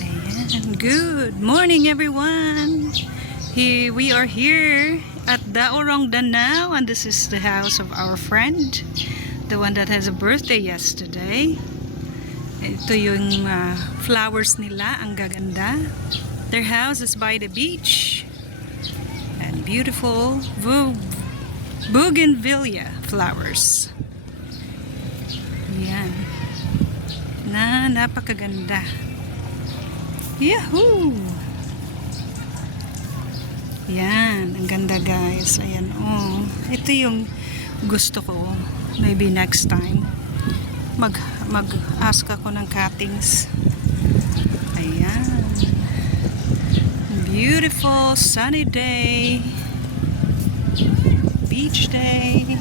Ayan. Good morning, everyone. We are here at Daorong Danao, and this is the house of our friend, the one that has a birthday yesterday. Ito yung flowers nila, ang gaganda. Their house is by the beach, and beautiful bougainvillea flowers. Yan. Napakaganda. Yahoo! Yan, ang ganda guys. Ayan, oh. Ito yung gusto ko. Maybe next time. Mag-ask ako ng cuttings. Ayan. Beautiful sunny day. Beach day.